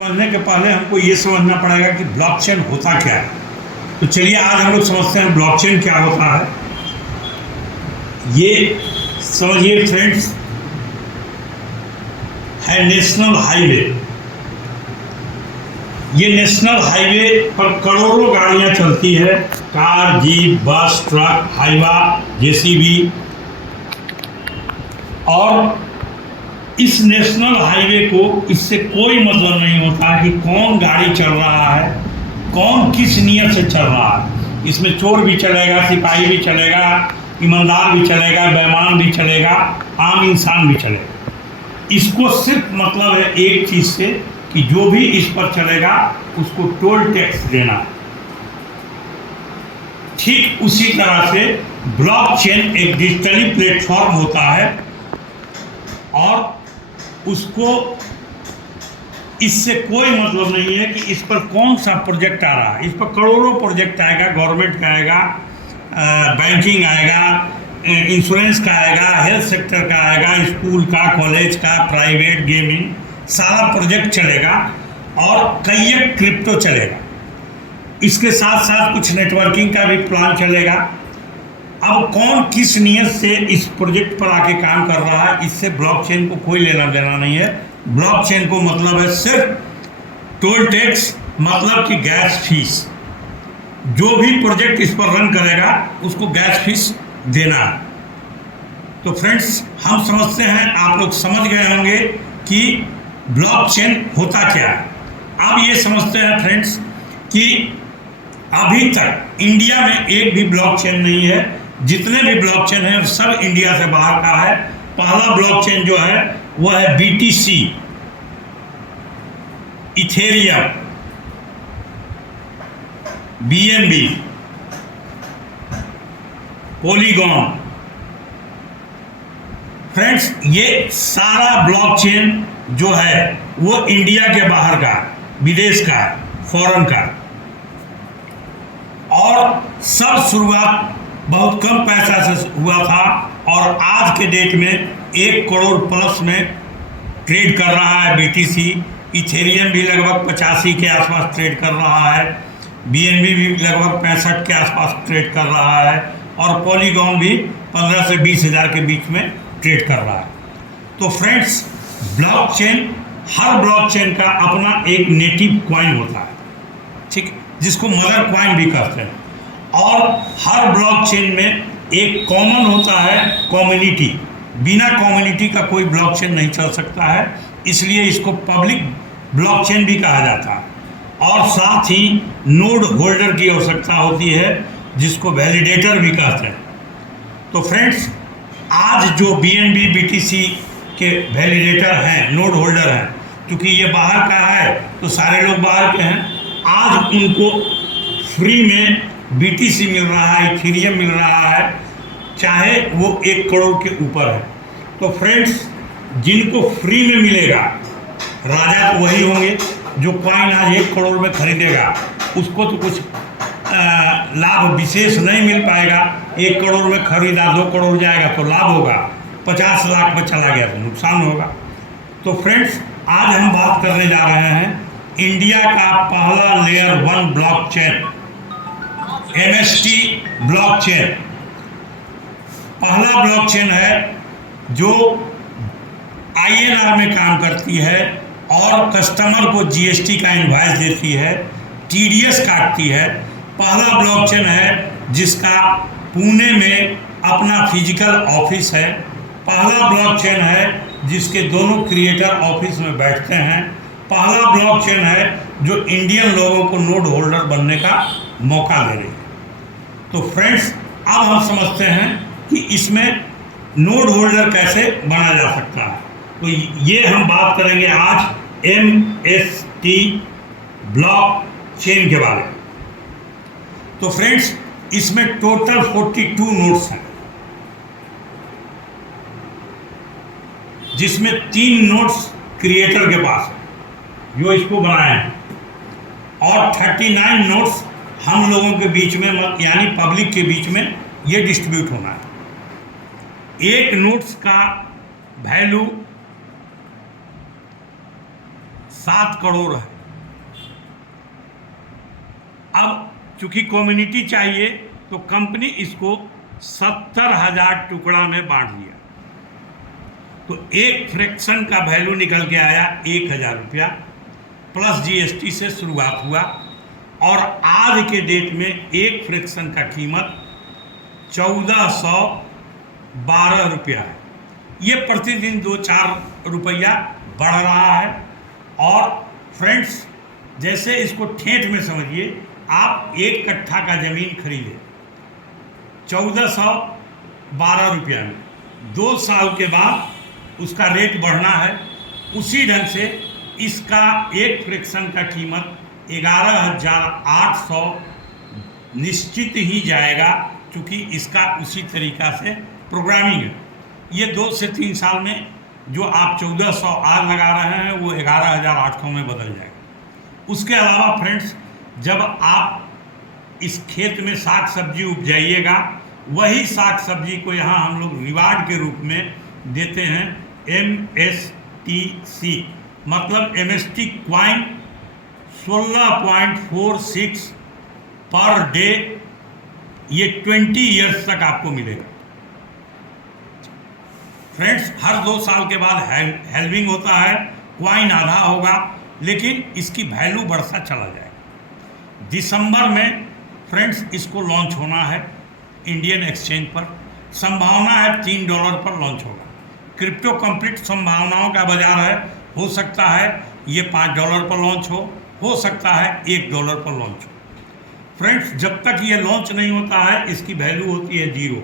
समझने के पहले हमको ये समझना पड़ेगा कि ब्लॉकचेन होता क्या है। तो चलिए आज हम लोग समझते हैं ब्लॉकचेन क्या होता है। ये समझिए फ्रेंड्स, है नेशनल हाईवे। ये नेशनल हाईवे पर करोड़ों गाड़ियां चलती है, कार, जीप, बस, ट्रक, हाईवा, जेसीबी। और इस नेशनल हाईवे को इससे कोई मतलब नहीं होता कि कौन गाड़ी चल रहा है, कौन किस नियत से चल रहा है। इसमें चोर भी चलेगा, सिपाही भी चलेगा, ईमानदार भी चलेगा, बेईमान भी चलेगा, आम इंसान भी चलेगा। इसको सिर्फ मतलब है एक चीज से कि जो भी इस पर चलेगा उसको टोल टैक्स देना। ठीक उसी तरह से ब्लॉकचेन एक डिजिटली प्लेटफॉर्म होता है और उसको इससे कोई मतलब नहीं है कि इस पर कौन सा प्रोजेक्ट आ रहा है। इस पर करोड़ों प्रोजेक्ट आएगा, गवर्नमेंट का आएगा, बैंकिंग आएगा, इंश्योरेंस का आएगा, हेल्थ सेक्टर का आएगा, स्कूल का, कॉलेज का, प्राइवेट, गेमिंग, सारा प्रोजेक्ट चलेगा और कई क्रिप्टो चलेगा। इसके साथ साथ कुछ नेटवर्किंग का भी प्लान चलेगा। अब कौन किस नियत से इस प्रोजेक्ट पर आके काम कर रहा है, इससे ब्लॉकचेन को कोई लेना देना नहीं है। ब्लॉकचेन को मतलब है सिर्फ टोल टैक्स, मतलब कि गैस फीस। जो भी प्रोजेक्ट इस पर रन करेगा उसको गैस फीस देना है। तो फ्रेंड्स, हम समझते हैं, आप लोग समझ गए होंगे कि ब्लॉकचेन होता क्या है। अब ये समझते हैं फ्रेंड्स कि अभी तक इंडिया में एक भी ब्लॉकचेन नहीं है। जितने भी ब्लॉकचेन हैं सब इंडिया से बाहर का है। पहला ब्लॉकचेन जो है वह है BTC, Ethereum, BNB, polygon. Friends, ये सारा ब्लॉकचेन जो है वो इंडिया के बाहर का, विदेश का, फॉरेन का। और सब शुरुआत बहुत कम पैसा से हुआ था और आज के डेट में 1 करोड़ प्लस में ट्रेड कर रहा है बीटीसी। इथेरियम भी लगभग 85 के आसपास ट्रेड कर रहा है, बीएनबी भी लगभग 65 के आसपास ट्रेड कर रहा है और पॉलीगॉन भी 15 से 20 हज़ार के बीच में ट्रेड कर रहा है। तो फ्रेंड्स, ब्लॉकचेन, हर ब्लॉकचेन का अपना एक नेटिव कॉइन होता है, ठीक, जिसको मदर कॉइन भी कहते हैं। और हर ब्लॉकचेन में एक कॉमन होता है कम्युनिटी। बिना कम्युनिटी का कोई ब्लॉकचेन नहीं चल सकता है, इसलिए इसको पब्लिक ब्लॉकचेन भी कहा जाता है। और साथ ही नोड होल्डर की आवश्यकता होती है, जिसको वैलिडेटर भी कहते हैं। तो फ्रेंड्स, आज जो बीएनबी बीटीसी के वैलिडेटर हैं, नोड होल्डर हैं, क्योंकि ये बाहर का है तो सारे लोग बाहर के हैं, आज उनको फ्री में बीटीसी मिल रहा है, इथेरियम मिल रहा है, चाहे वो 1 करोड़ के ऊपर है। तो फ्रेंड्स, जिनको फ्री में मिलेगा, राजा तो वही होंगे। जो कॉइन आज 1 करोड़ में खरीदेगा उसको तो कुछ लाभ विशेष नहीं मिल पाएगा। 1 करोड़ में खरीदा, 2 करोड़ जाएगा तो लाभ होगा, 50 लाख में चला गया तो नुकसान होगा। तो फ्रेंड्स, आज हम बात करने जा रहे हैं इंडिया का पहला लेयर 1 ब्लॉकचेन, एमएसटी ब्लॉकचेन। पहला ब्लॉकचेन है जो आईएनआर में काम करती है और कस्टमर को जीएसटी का इनवॉइस देती है, टीडीएस काटती है। पहला ब्लॉकचेन है जिसका पुणे में अपना फिजिकल ऑफिस है। पहला ब्लॉकचेन है जिसके दोनों क्रिएटर ऑफिस में बैठते हैं। पहला ब्लॉकचेन है जो इंडियन लोगों को नोड होल्डर बनने का मौका दे रही है। तो फ्रेंड्स, अब हम समझते हैं कि इसमें नोड होल्डर कैसे बना जा सकता है। तो ये हम बात करेंगे आज एमएसटी ब्लॉकचेन के बारे में। तो फ्रेंड्स, इसमें टोटल 42 नोड्स हैं, जिसमें 3 नोड्स क्रिएटर के पास है जो इसको बनाए हैं, और 39 नोट्स हम लोगों के बीच में, यानी पब्लिक के बीच में ये डिस्ट्रीब्यूट होना है। एक नोट्स का वैल्यू 7 करोड़ है। अब चूंकि कम्युनिटी चाहिए तो कंपनी इसको 70,000 टुकड़ा में बांट दिया, तो एक फ्रैक्शन का वैल्यू निकल के आया 1,000 रुपया प्लस जीएसटी से शुरुआत हुआ, और आज के डेट में एक फ्रैक्शन का कीमत 1412 रुपया है। ये प्रतिदिन 2-4 रुपया बढ़ रहा है। और फ्रेंड्स, जैसे इसको ठेठ में समझिए, आप 1 कट्ठा का ज़मीन खरीदे 1412 रुपया में, 2 साल के बाद उसका रेट बढ़ना है, उसी ढंग से इसका एक फ्रैक्शन का कीमत 11,800 निश्चित ही जाएगा, क्योंकि इसका उसी तरीक़ा से प्रोग्रामिंग है। ये 2 से 3 साल में जो आप 1400 आज लगा रहे हैं वो 11,800 में बदल जाएगा। उसके अलावा फ्रेंड्स, जब आप इस खेत में साग सब्जी उपजाइएगा, वही साग सब्जी को यहाँ हम लोग रिवार्ड के रूप में देते हैं MSTC, मतलब MST क्वाइन 16.46 पर डे, ये 20 ईयर्स तक आपको मिलेगा। फ्रेंड्स, हर 2 साल के बाद हेल्विंग होता है, क्वाइन आधा होगा, लेकिन इसकी वैल्यू बढ़ता चला जाएगा। दिसंबर में फ्रेंड्स इसको लॉन्च होना है इंडियन एक्सचेंज पर, संभावना है $3 पर लॉन्च होगा। क्रिप्टो कंप्लीट संभावनाओं का बाजार है, हो सकता है ये $5 पर लॉन्च हो सकता है $1 पर लॉन्च हो। फ्रेंड्स, जब तक ये लॉन्च नहीं होता है इसकी वैल्यू होती है 0।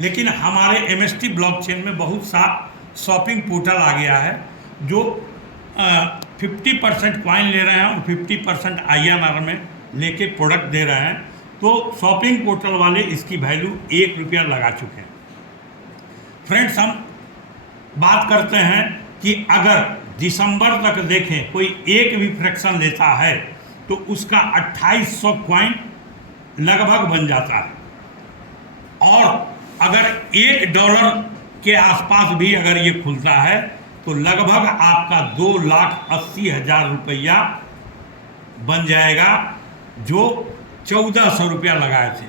लेकिन हमारे MST ब्लॉकचेन में बहुत सा शॉपिंग पोर्टल आ गया है जो 50% क्वाइन ले रहे हैं और 50% INR में लेके प्रोडक्ट दे रहे हैं। तो शॉपिंग पोर्टल वाले इसकी वैल्यू $1 लगा चुके हैं। फ्रेंड्स, हम बात करते हैं कि अगर दिसंबर तक देखें कोई एक भी फ्रैक्शन लेता है तो उसका 2800 क्वाइन लगभग बन जाता है, और अगर $1 के आसपास भी अगर ये खुलता है तो लगभग आपका 2,80,000 रुपया बन जाएगा, जो 1400 रुपया लगाए थे।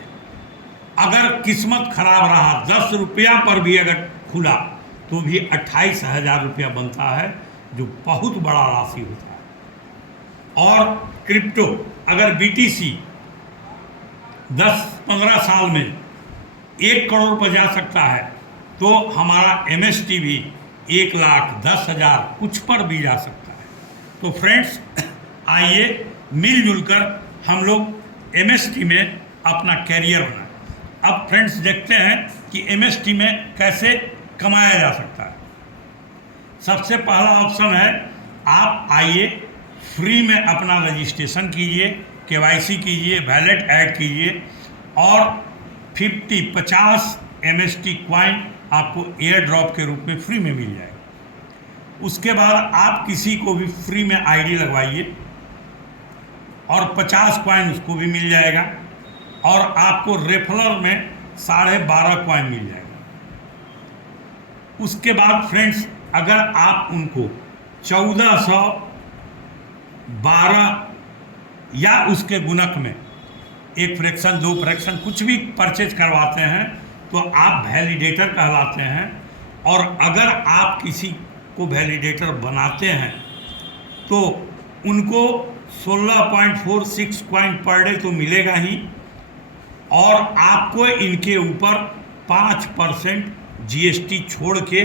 अगर किस्मत खराब रहा 10 रुपया पर भी अगर खुला तो भी 28,000 रुपया बनता है, जो बहुत बड़ा राशि होता है। और क्रिप्टो अगर BTC 10-15 साल में 1 करोड़ पर जा सकता है, तो हमारा MST भी 1,10,000 कुछ पर भी जा सकता है। तो फ्रेंड्स, आइए मिलजुल कर हम लोग MST में अपना कैरियर बनाएं। अब फ्रेंड्स देखते हैं कि MST में कैसे कमाया जा सकता है। सबसे पहला ऑप्शन है, आप आइए फ्री में अपना रजिस्ट्रेशन कीजिए, KYC कीजिए, वैलेट ऐड कीजिए, और 50 MST क्वाइन आपको एयर ड्रॉप के रूप में फ्री में मिल जाएगा। उसके बाद आप किसी को भी फ्री में ID लगवाइए और 50 क्वाइन उसको भी मिल जाएगा, और आपको रेफरल में 12.5 क्वाइन मिल जाएगा। उसके बाद फ्रेंड्स, अगर आप उनको 1412 या उसके गुणक में 1 फ्रैक्शन 2 फ्रैक्शन कुछ भी परचेज करवाते हैं तो आप वैलिडेटर कहलाते हैं। और अगर आप किसी को वैलिडेटर बनाते हैं तो उनको 16.46 क्वाइन पर डे तो मिलेगा ही, और आपको इनके ऊपर 5% GST छोड़ के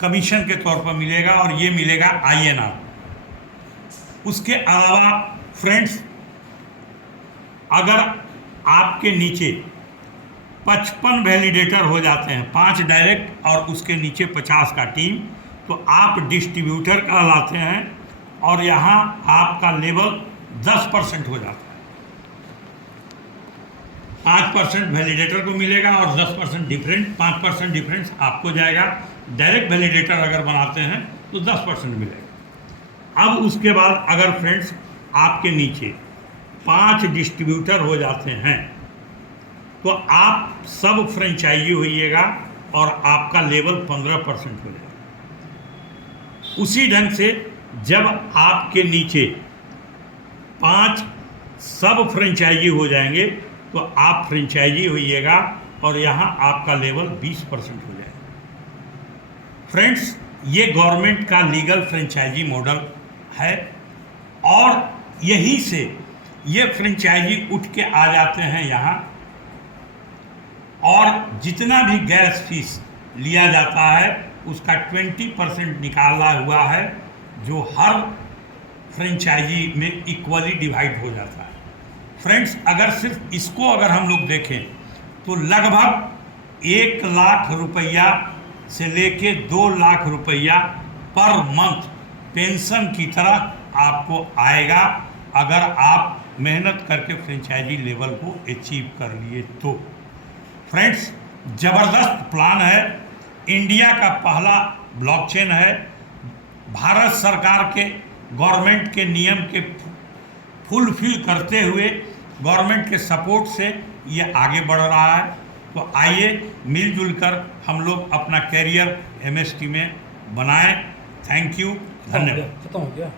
कमीशन के तौर पर मिलेगा, और ये मिलेगा INR। उसके अलावा फ्रेंड्स, अगर आपके नीचे 55 वैलिडेटर हो जाते हैं, 5 डायरेक्ट और उसके नीचे 50 का टीम, तो आप डिस्ट्रीब्यूटर कहलाते हैं, और यहाँ आपका लेवल 10% हो जाता है। 5% वैलिडेटर को मिलेगा और 10% डिफरेंट, 5% डिफरेंस आपको जाएगा। डायरेक्ट वैलिडेटर अगर बनाते हैं तो 10% मिलेगा। अब उसके बाद अगर फ्रेंड्स आपके नीचे 5 डिस्ट्रीब्यूटर हो जाते हैं तो आप सब फ्रेंचाइजी होइएगा और आपका लेवल 15% हो जाएगा। उसी ढंग से जब आपके नीचे 5 सब फ्रेंचाइजी हो जाएंगे तो आप फ्रेंचाइजी होइएगा और यहाँ आपका लेवल 20% हो जाएगा। फ्रेंड्स, ये गवर्नमेंट का लीगल फ्रेंचाइजी मॉडल है और यहीं से ये फ्रेंचाइजी उठ के आ जाते हैं यहाँ, और जितना भी गैस फीस लिया जाता है उसका 20% निकाला हुआ है, जो हर फ्रेंचाइजी में इक्वली डिवाइड हो जाता है। फ्रेंड्स, अगर सिर्फ इसको अगर हम लोग देखें तो लगभग 1 लाख रुपया से लेके 2 लाख रुपया पर मंथ पेंशन की तरह आपको आएगा, अगर आप मेहनत करके फ्रेंचाइजी लेवल को अचीव कर लिए तो। फ्रेंड्स, ज़बरदस्त प्लान है, इंडिया का पहला ब्लॉकचेन है, भारत सरकार के गवर्नमेंट के नियम के फुलफिल करते हुए गवर्नमेंट के सपोर्ट से ये आगे बढ़ रहा है। तो आइए मिलजुल कर हम लोग अपना कैरियर एमएसटी में बनाएं। थैंक यू, धन्यवाद। खत्म हो गया।